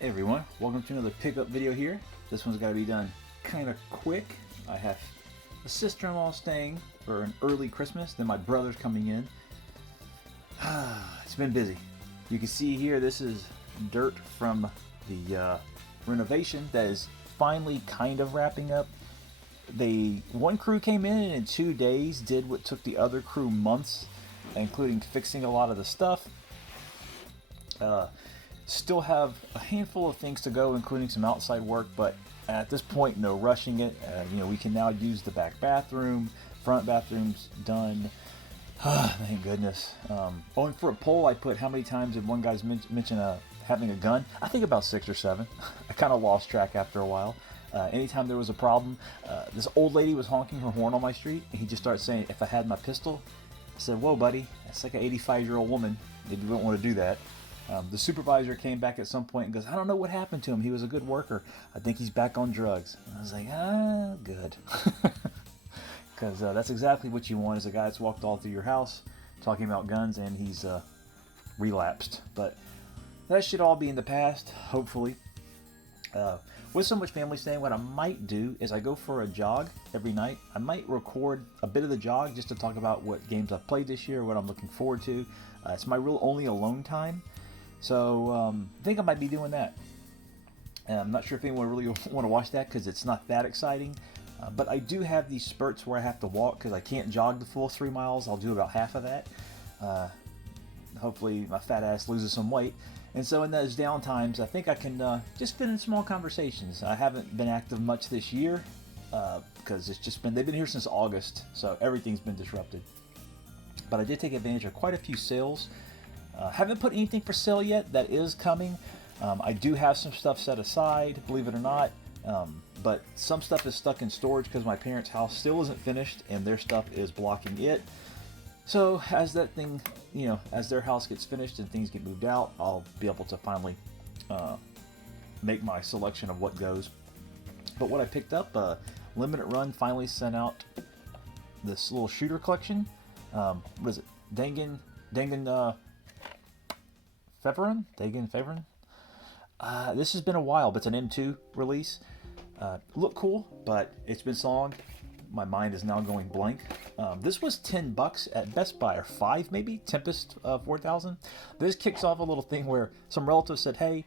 Hey everyone, welcome to another pickup video here. This one's got to be done kind of quick. I have a sister-in-law staying for an early Christmas, then my brother's coming in. It's been busy. You can see here this is dirt from the renovation that is finally kind of wrapping up. One crew came in 2 days, did what took the other crew months, including fixing a lot of the stuff. Still have a handful of things to go, including some outside work, but at this point, no rushing it. We can now use the back bathroom, front bathroom's done. Thank goodness. And for a poll, I put how many times did one guy's mention having a gun? I think about 6 or 7. I kind of lost track after a while. Anytime there was a problem, this old lady was honking her horn on my street, and he just started saying, if I had my pistol. I said, whoa, buddy, that's like an 85-year-old woman. Maybe you wouldn't want to do that. The supervisor came back at some point and goes, I don't know what happened to him. He was a good worker. I think he's back on drugs. And I was like, good. Because that's exactly what you want, is a guy that's walked all through your house talking about guns and he's relapsed. But that should all be in the past, hopefully. With so much family staying, what I might do is I go for a jog every night. I might record a bit of the jog just to talk about what games I've played this year, what I'm looking forward to. It's my real only alone time. So I think I might be doing that. I'm not sure if anyone really want to watch that because it's not that exciting. But I do have these spurts where I have to walk because I can't jog the full 3 miles. I'll do about half of that. Hopefully my fat ass loses some weight. And so in those down times, I think I can just fit in small conversations. I haven't been active much this year because they've been here since August, so everything's been disrupted. But I did take advantage of quite a few sales. Haven't put anything for sale yet. That is coming. I do have some stuff set aside, believe it or not. But some stuff is stuck in storage because my parents' house still isn't finished and their stuff is blocking it. So as that thing, as their house gets finished and things get moved out, I'll be able to finally make my selection of what goes. But what I picked up, Limited Run finally sent out this little shooter collection. What is it? Dangan Favorun? This has been a while, but it's an M2 release. Look cool, but it's been so long, my mind is now going blank. This was $10 at Best Buy, or $5 maybe, Tempest 4000. This kicks off a little thing where some relatives said, hey,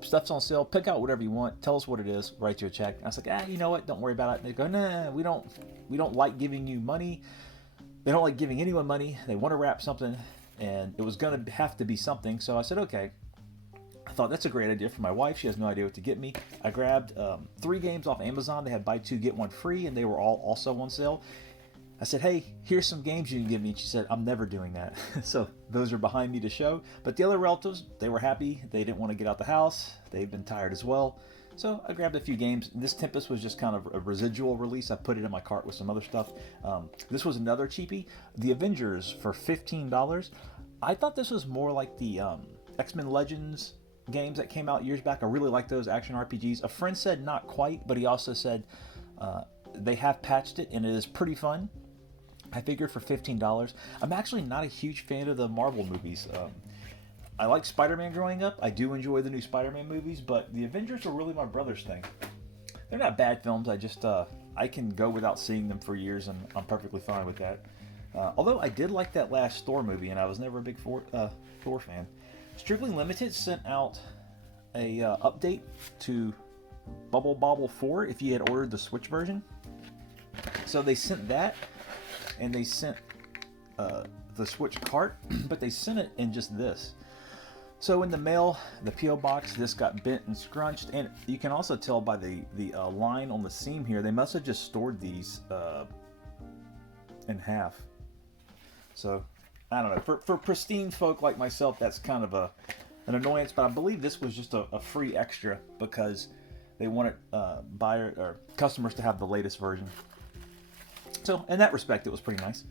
stuff's on sale, pick out whatever you want, tell us what it is, write you a check. And I was like, you know what, don't worry about it. And they go, nah, we don't like giving you money. They don't like giving anyone money. They want to wrap something, and it was going to have to be something. So I said, okay. I thought that's a great idea for my wife. She has no idea what to get me. I grabbed 3 games off Amazon. They had buy 2, get 1 free, and they were all also on sale. I said, hey, here's some games you can give me. And she said, I'm never doing that. So those are behind me to show. But the other relatives, they were happy. They didn't want to get out the house. They've been tired as well. So I grabbed a few games. This Tempest was just kind of a residual release. I put it in my cart with some other stuff. This was another cheapie. The Avengers for $15. I thought this was more like the X-Men Legends games that came out years back. I really like those action RPGs. A friend said not quite, but he also said they have patched it and it is pretty fun. I figured for $15. I'm actually not a huge fan of the Marvel movies. I like Spider-Man growing up. I do enjoy the new Spider-Man movies, but the Avengers are really my brother's thing. They're not bad films. I can go without seeing them for years, and I'm perfectly fine with that. Although I did like that last Thor movie, and I was never a big Thor fan. Strictly Limited sent out a update to Bubble Bobble 4 if you had ordered the Switch version. So they sent that, and they sent the Switch cart, but they sent it in just this. So in the mail, the P.O. box, this got bent and scrunched, and you can also tell by the line on the seam here, they must have just stored these in half. So, I don't know, for pristine folk like myself, that's kind of an annoyance, but I believe this was just a free extra because they wanted buyer or customers to have the latest version. So, in that respect, it was pretty nice.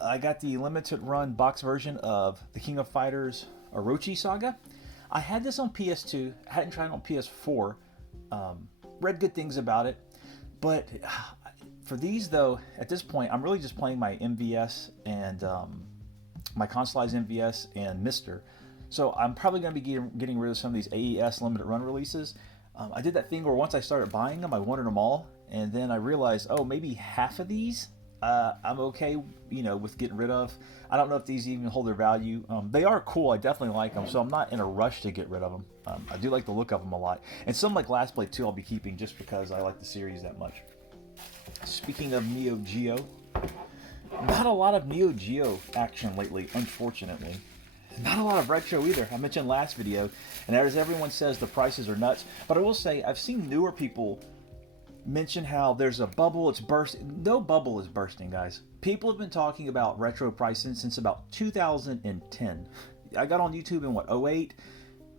I got the limited run box version of the King of Fighters Orochi Saga. I had this on PS2, I hadn't tried it on PS4, read good things about it, but for these though, at this point, I'm really just playing my MVS and my consoleized MVS and Mister. So I'm probably going to be getting rid of some of these AES limited run releases. I did that thing where once I started buying them, I wanted them all, and then I realized, oh, maybe half of these I'm okay, with getting rid of. I don't know if these even hold their value. They are cool. I definitely like them, so I'm not in a rush to get rid of them. I do like the look of them a lot, and some like Last Blade 2 I'll be keeping just because I like the series that much. Speaking of Neo Geo, not a lot of Neo Geo action lately, unfortunately. Not a lot of retro either. I mentioned last video, and as everyone says, the prices are nuts. But I will say, I've seen newer people mention how there's a bubble, it's bursting. No bubble is bursting, guys. People have been talking about retro pricing since about 2010. I got on YouTube in, 08?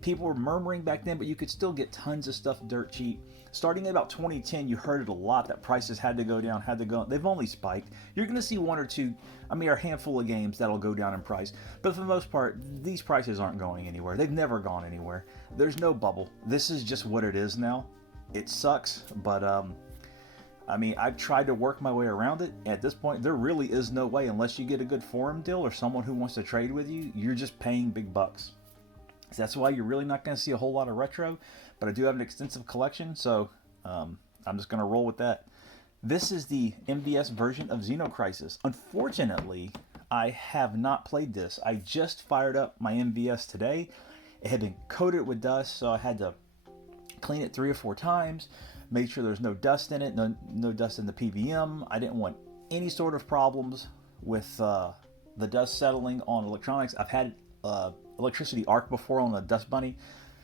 People were murmuring back then, but you could still get tons of stuff dirt cheap. Starting in about 2010, you heard it a lot that prices had to go down, had to go. They've only spiked. You're going to see one or two, a handful of games that'll go down in price. But for the most part, these prices aren't going anywhere. They've never gone anywhere. There's no bubble. This is just what it is now. It sucks, but I've tried to work my way around it. At this point, there really is no way, unless you get a good forum deal or someone who wants to trade with you, you're just paying big bucks. So that's why you're really not going to see a whole lot of retro, but I do have an extensive collection, so I'm just going to roll with that. This is the MVS version of Xeno Crisis. Unfortunately, I have not played this. I just fired up my MVS today. It had been coated with dust, so I had to clean it 3 or 4 times, make sure there's no dust in it, no dust in the PVM. I didn't want any sort of problems with the dust settling on electronics. I've had electricity arc before on the Dust Bunny,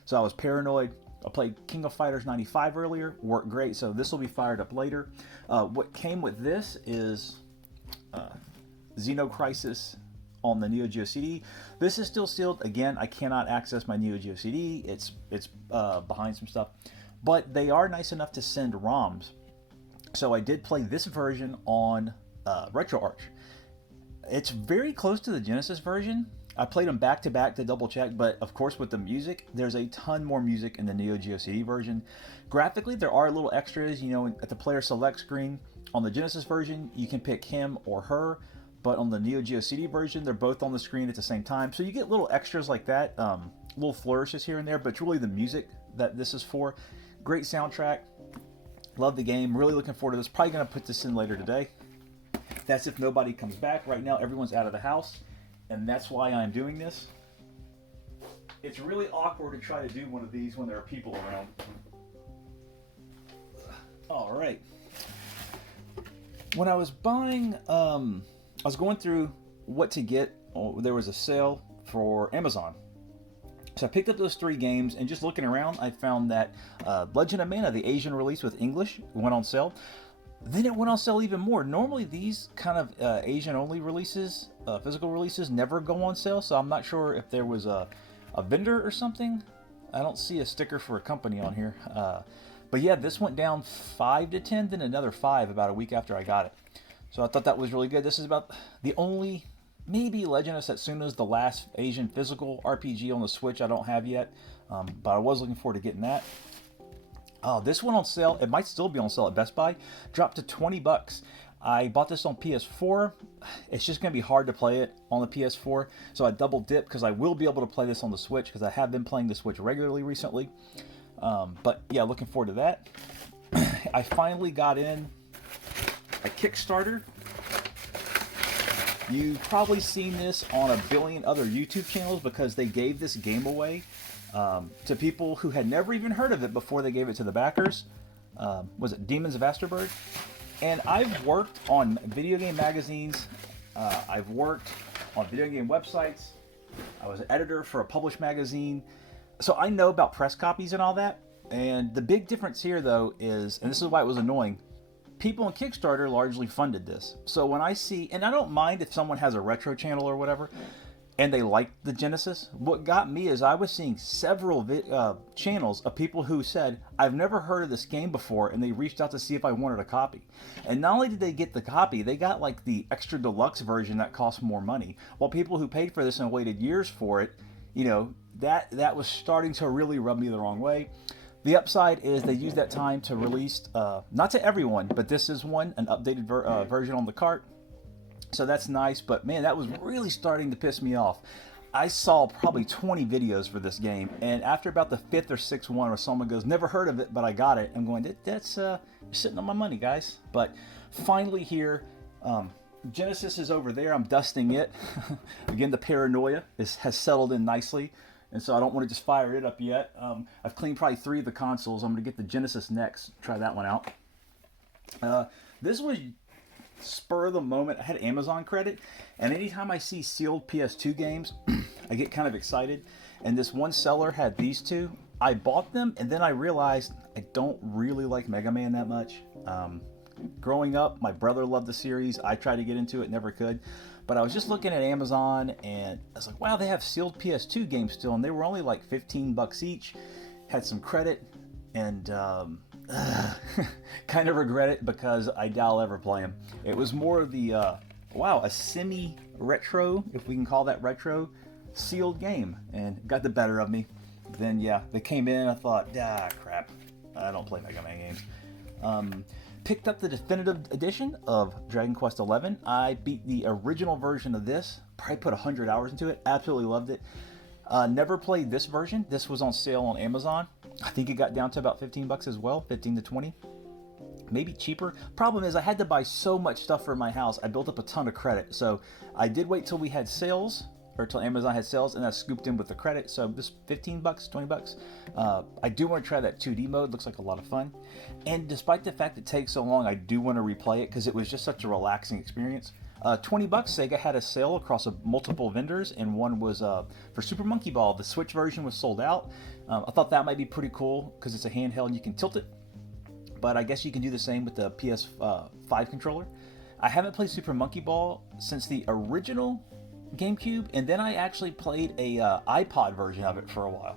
so I was paranoid. I played King of Fighters 95 earlier, worked great, so this will be fired up later. What came with this is Xeno Crisis on the Neo Geo Cd. This is still sealed. Again, I cannot access my Neo Geo Cd. It's behind some stuff, but they are nice enough to send ROMs. So I did play this version on RetroArch. It's very close to the Genesis version. I played them back to back to double check, but of course with the music, there's a ton more music in the Neo Geo CD version. Graphically, there are little extras, at the player select screen. On the Genesis version, you can pick him or her, but on the Neo Geo CD version, they're both on the screen at the same time. So you get little extras like that, little flourishes here and there, but it's really the music that this is for. Great soundtrack. Love the game. Really looking forward to this. Probably going to put this in later today. That's if nobody comes back. Right now, everyone's out of the house, and that's why I'm doing this. It's really awkward to try to do one of these when there are people around. All right. When I was buying, I was going through what to get. There was a sale for Amazon. So I picked up those 3 games, and just looking around, I found that Legend of Mana, the Asian release with English, went on sale. Then it went on sale even more. Normally these kind of Asian-only releases, physical releases, never go on sale, so I'm not sure if there was a vendor or something. I don't see a sticker for a company on here. But yeah, this went down 5 to 10, then another 5 about a week after I got it. So I thought that was really good. This is about the only, maybe Legend of Setsuna's the last Asian physical RPG on the Switch I don't have yet. But I was looking forward to getting that. This one on sale. It might still be on sale at Best Buy. Dropped to $20. I bought this on PS4. It's just going to be hard to play it on the PS4. So I double dipped because I will be able to play this on the Switch because I have been playing the Switch regularly recently. But yeah, looking forward to that. I finally got in a Kickstarter. You've probably seen this on a billion other YouTube channels because they gave this game away to people who had never even heard of it before they gave it to the backers. Was it Demons of Asterbird? And I've worked on video game magazines. I've worked on video game websites. I was an editor for a published magazine. So I know about press copies and all that. And the big difference here, though, is, and this is why it was annoying, people on Kickstarter largely funded this. So when I see, and I don't mind if someone has a retro channel or whatever, and they like the Genesis, what got me is I was seeing several channels of people who said, I've never heard of this game before, and they reached out to see if I wanted a copy. And not only did they get the copy, they got like the extra deluxe version that cost more money. While people who paid for this and waited years for it, that was starting to really rub me the wrong way. The upside is they used that time to release, not to everyone, but this is one, an updated version on the cart. So that's nice, but man, that was really starting to piss me off. I saw probably 20 videos for this game, and after about the fifth or sixth one, where someone goes, "Never heard of it, but I got it," I'm going, "That's you're sitting on my money, guys." But finally here, Genesis is over there. I'm dusting it. Again, the paranoia has settled in nicely, and so I don't want to just fire it up yet. I've cleaned probably 3 of the consoles. I'm going to get the Genesis next. Try that one out. This was spur of the moment. I had Amazon credit, and anytime I see sealed PS2 games, I get kind of excited. And this one seller had these two. I bought them, and then I realized I don't really like Mega Man that much. Growing up, my brother loved the series. I tried to get into it, never could. But I was just looking at Amazon, and I was like, wow, they have sealed PS2 games still, and they were only like $15 each. Had some credit, and kind of regret it because I doubt I'll ever play them. It was more of the, a semi-retro, if we can call that retro, sealed game, and got the better of me. Then, yeah, they came in, I thought, crap, I don't play Mega Man games. Picked up the definitive edition of Dragon Quest XI. I beat the original version of this, probably put 100 hours into it, absolutely loved it. Never played this version. This was on sale on Amazon. I think it got down to about $15 as well, 15 to 20. Maybe cheaper. Problem is I had to buy so much stuff for my house. I built up a ton of credit. So I did wait till we had sales, or till Amazon had sales, and I scooped in with the credit. So this $15, $20. I do want to try that 2D mode. Looks like a lot of fun. And despite the fact it takes so long, I do want to replay it because it was just such a relaxing experience. $20, Sega had a sale across multiple vendors, and one was for Super Monkey Ball. The Switch version was sold out. I thought that might be pretty cool because it's a handheld and you can tilt it. But I guess you can do the same with the PS5 controller. I haven't played Super Monkey Ball since the original GameCube, and then I actually played a iPod version of it for a while.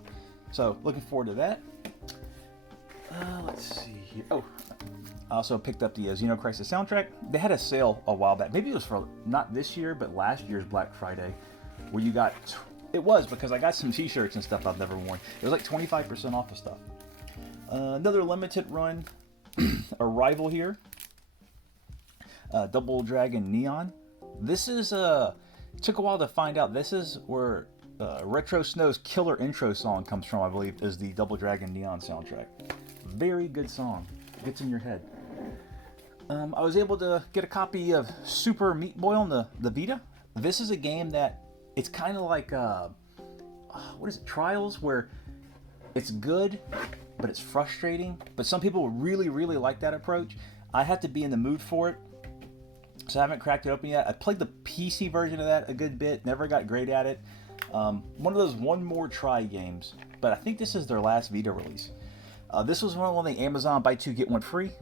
So looking forward to that. Let's see here. Oh, I also picked up the Xeno Crisis soundtrack. They had a sale a while back. Maybe it was for not this year, but last year's Black Friday, where you got. It was because I got some T-shirts and stuff I've never worn. It was like 25% off of stuff. Another limited run arrival here. Double Dragon Neon. This is took a while to find out. This is where Retro Snow's killer intro song comes from, I believe, is the Double Dragon Neon soundtrack. Very good song. Gets in your head. I was able to get a copy of Super Meat Boy on the Vita. This is a game that it's kind of like what is it, Trials, where it's good, but it's frustrating. But some people really, really like that approach. I have to be in the mood for it, so I haven't cracked it open yet. I played the PC version of that a good bit, never got great at it. One of those one more try games, but I think this is their last Vita release. This was one of the Amazon buy 2 get 1 free.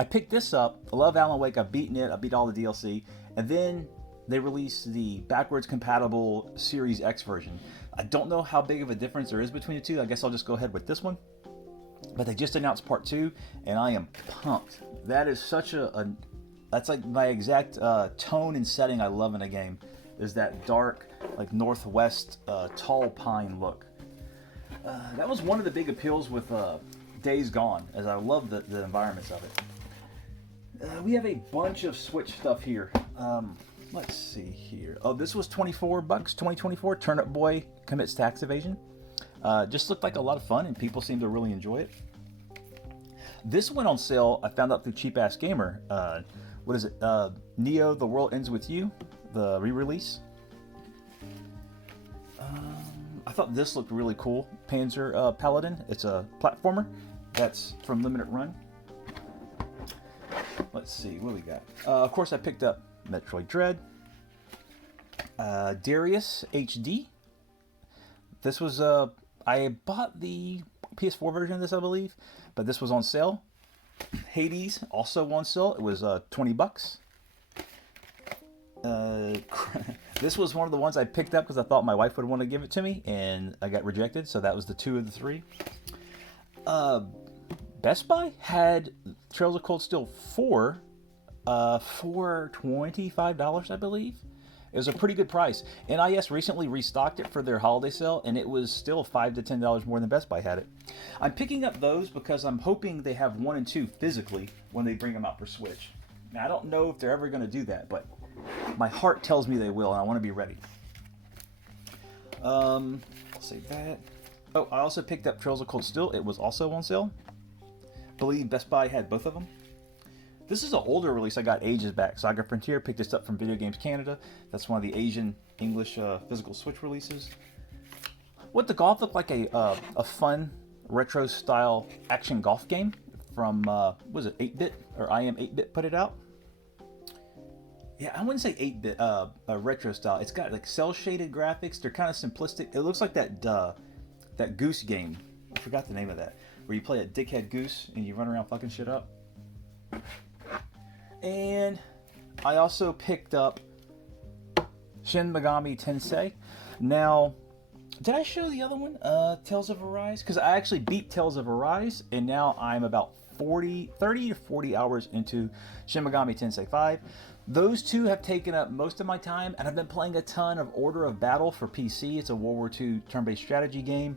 I picked this up. I love Alan Wake. I've beaten it. I beat all the DLC. And then they released the backwards compatible Series X version. I don't know how big of a difference there is between the two. I guess I'll just go ahead with this one. But they just announced part 2, and I am pumped. That is such that's like my exact tone and setting I love in a game. Is that dark, like northwest tall pine look. That was one of the big appeals with Days Gone, as I love the environments of it. We have a bunch of Switch stuff here. Let's see here. Oh, this was $24, 2024. Turnip Boy Commits Tax Evasion. Just looked like a lot of fun, and people seem to really enjoy it. This went on sale, I found out through Cheap Ass Gamer. What is it? Neo, The World Ends With You, the re-release. I thought this looked really cool. Panzer Paladin. It's a platformer. That's from Limited Run. Let's see, what do we got? Of course, I picked up Metroid Dread. Darius HD. This was, I bought the PS4 version of this, I believe, but this was on sale. Hades, also on sale. It was $20. This was one of the ones I picked up because I thought my wife would want to give it to me, and I got rejected, so that was the 2 of the 3. Best Buy had Trails of Cold Steel 4 for $25, I believe. It was a pretty good price. NIS recently restocked it for their holiday sale, and it was still $5 to $10 more than Best Buy had it. I'm picking up those because I'm hoping they have 1 and 2 physically when they bring them out for Switch. Now, I don't know if they're ever going to do that, but my heart tells me they will, and I want to be ready. I'll save that. Oh, I also picked up Trails of Cold Steel. It was also on sale. I believe Best Buy had both of them. This is an older release I got ages back. Saga Frontier, picked this up from Video Games Canada. That's one of the Asian English physical Switch releases. What the golf looked like a fun retro style action golf game from was it 8-bit or I Am 8-bit put it out. Yeah, I wouldn't say 8-bit retro style. It's got like cell shaded graphics. They're kind of simplistic. It looks like that Goose game. I forgot the name of that, where you play a dickhead goose and you run around fucking shit up. And I also picked up Shin Megami Tensei. Now, did I show the other one, Tales of Arise? Because I actually beat Tales of Arise, and now I'm about 30 to 40 hours into Shin Megami Tensei 5. Those two have taken up most of my time, and I've been playing a ton of Order of Battle for PC. It's a World War II turn-based strategy game.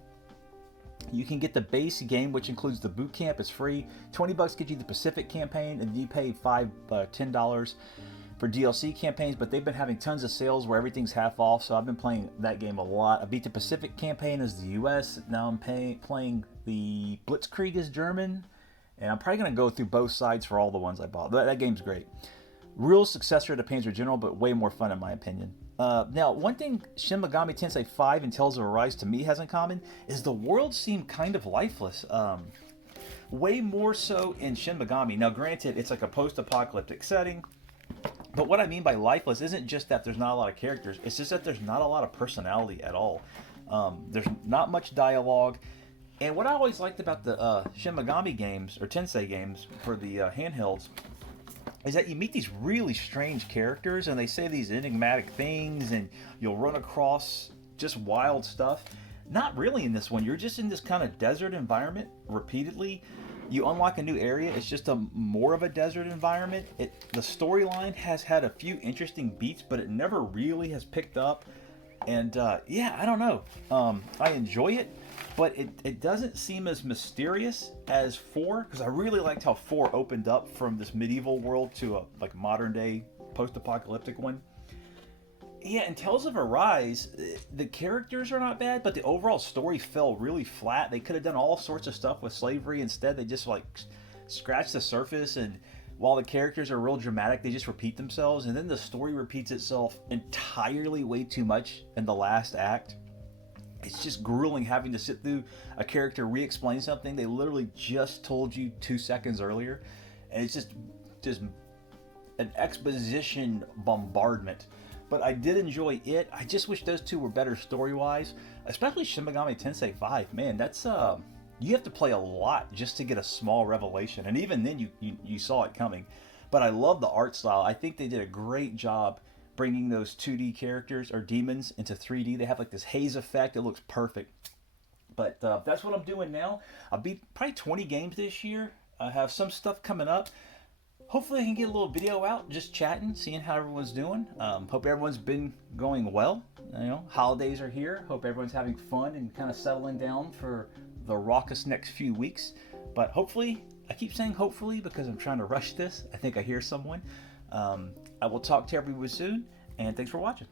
You can get the base game, which includes the boot camp. It's free. $20 gets you the Pacific campaign, and you pay $10 for DLC campaigns. But they've been having tons of sales where everything's half off, so I've been playing that game a lot. I beat the Pacific campaign as the US. Now I'm playing the Blitzkrieg as German, and I'm probably going to go through both sides for all the ones I bought. That game's great. Real successor to Panzer General, but way more fun in my opinion. Now, one thing Shin Megami Tensei 5 and Tales of Arise to me has in common is the world seemed kind of lifeless. Way more so in Shin Megami. Now, granted, it's like a post-apocalyptic setting, but what I mean by lifeless isn't just that there's not a lot of characters, it's just that there's not a lot of personality at all. There's not much dialogue, and what I always liked about the Shin Megami games, or Tensei games, for the handhelds, is that you meet these really strange characters and they say these enigmatic things and you'll run across just wild stuff. Not really in this one. You're just in this kind of desert environment repeatedly. You unlock a new area. It's just more of a desert environment. The storyline has had a few interesting beats, but it never really has picked up. And yeah, I don't know. I enjoy it, but it doesn't seem as mysterious as 4, because I really liked how 4 opened up from this medieval world to a like modern day post-apocalyptic one. Yeah, in Tales of Arise, the characters are not bad, but the overall story fell really flat. They could have done all sorts of stuff with slavery. Instead, they just like scratched the surface, and while the characters are real dramatic, they just repeat themselves, and then the story repeats itself entirely way too much in the last act. It's just grueling having to sit through a character re-explain something they literally just told you 2 seconds earlier, and it's just an exposition bombardment. But I did enjoy it. I just wish those two were better story-wise, especially Shin Megami Tensei 5. Man, that's you have to play a lot just to get a small revelation, and even then you saw it coming. But I love the art style. I think they did a great job bringing those 2D characters or demons into 3D. They have like this haze effect. It looks perfect. But that's what I'm doing now. I'll beat probably 20 games this year. I have some stuff coming up. Hopefully I can get a little video out, just chatting, seeing how everyone's doing. Hope everyone's been going well. You know, holidays are here. Hope everyone's having fun and kind of settling down for the raucous next few weeks. But hopefully, I keep saying hopefully because I'm trying to rush this. I think I hear someone. I will talk to everyone soon, and thanks for watching.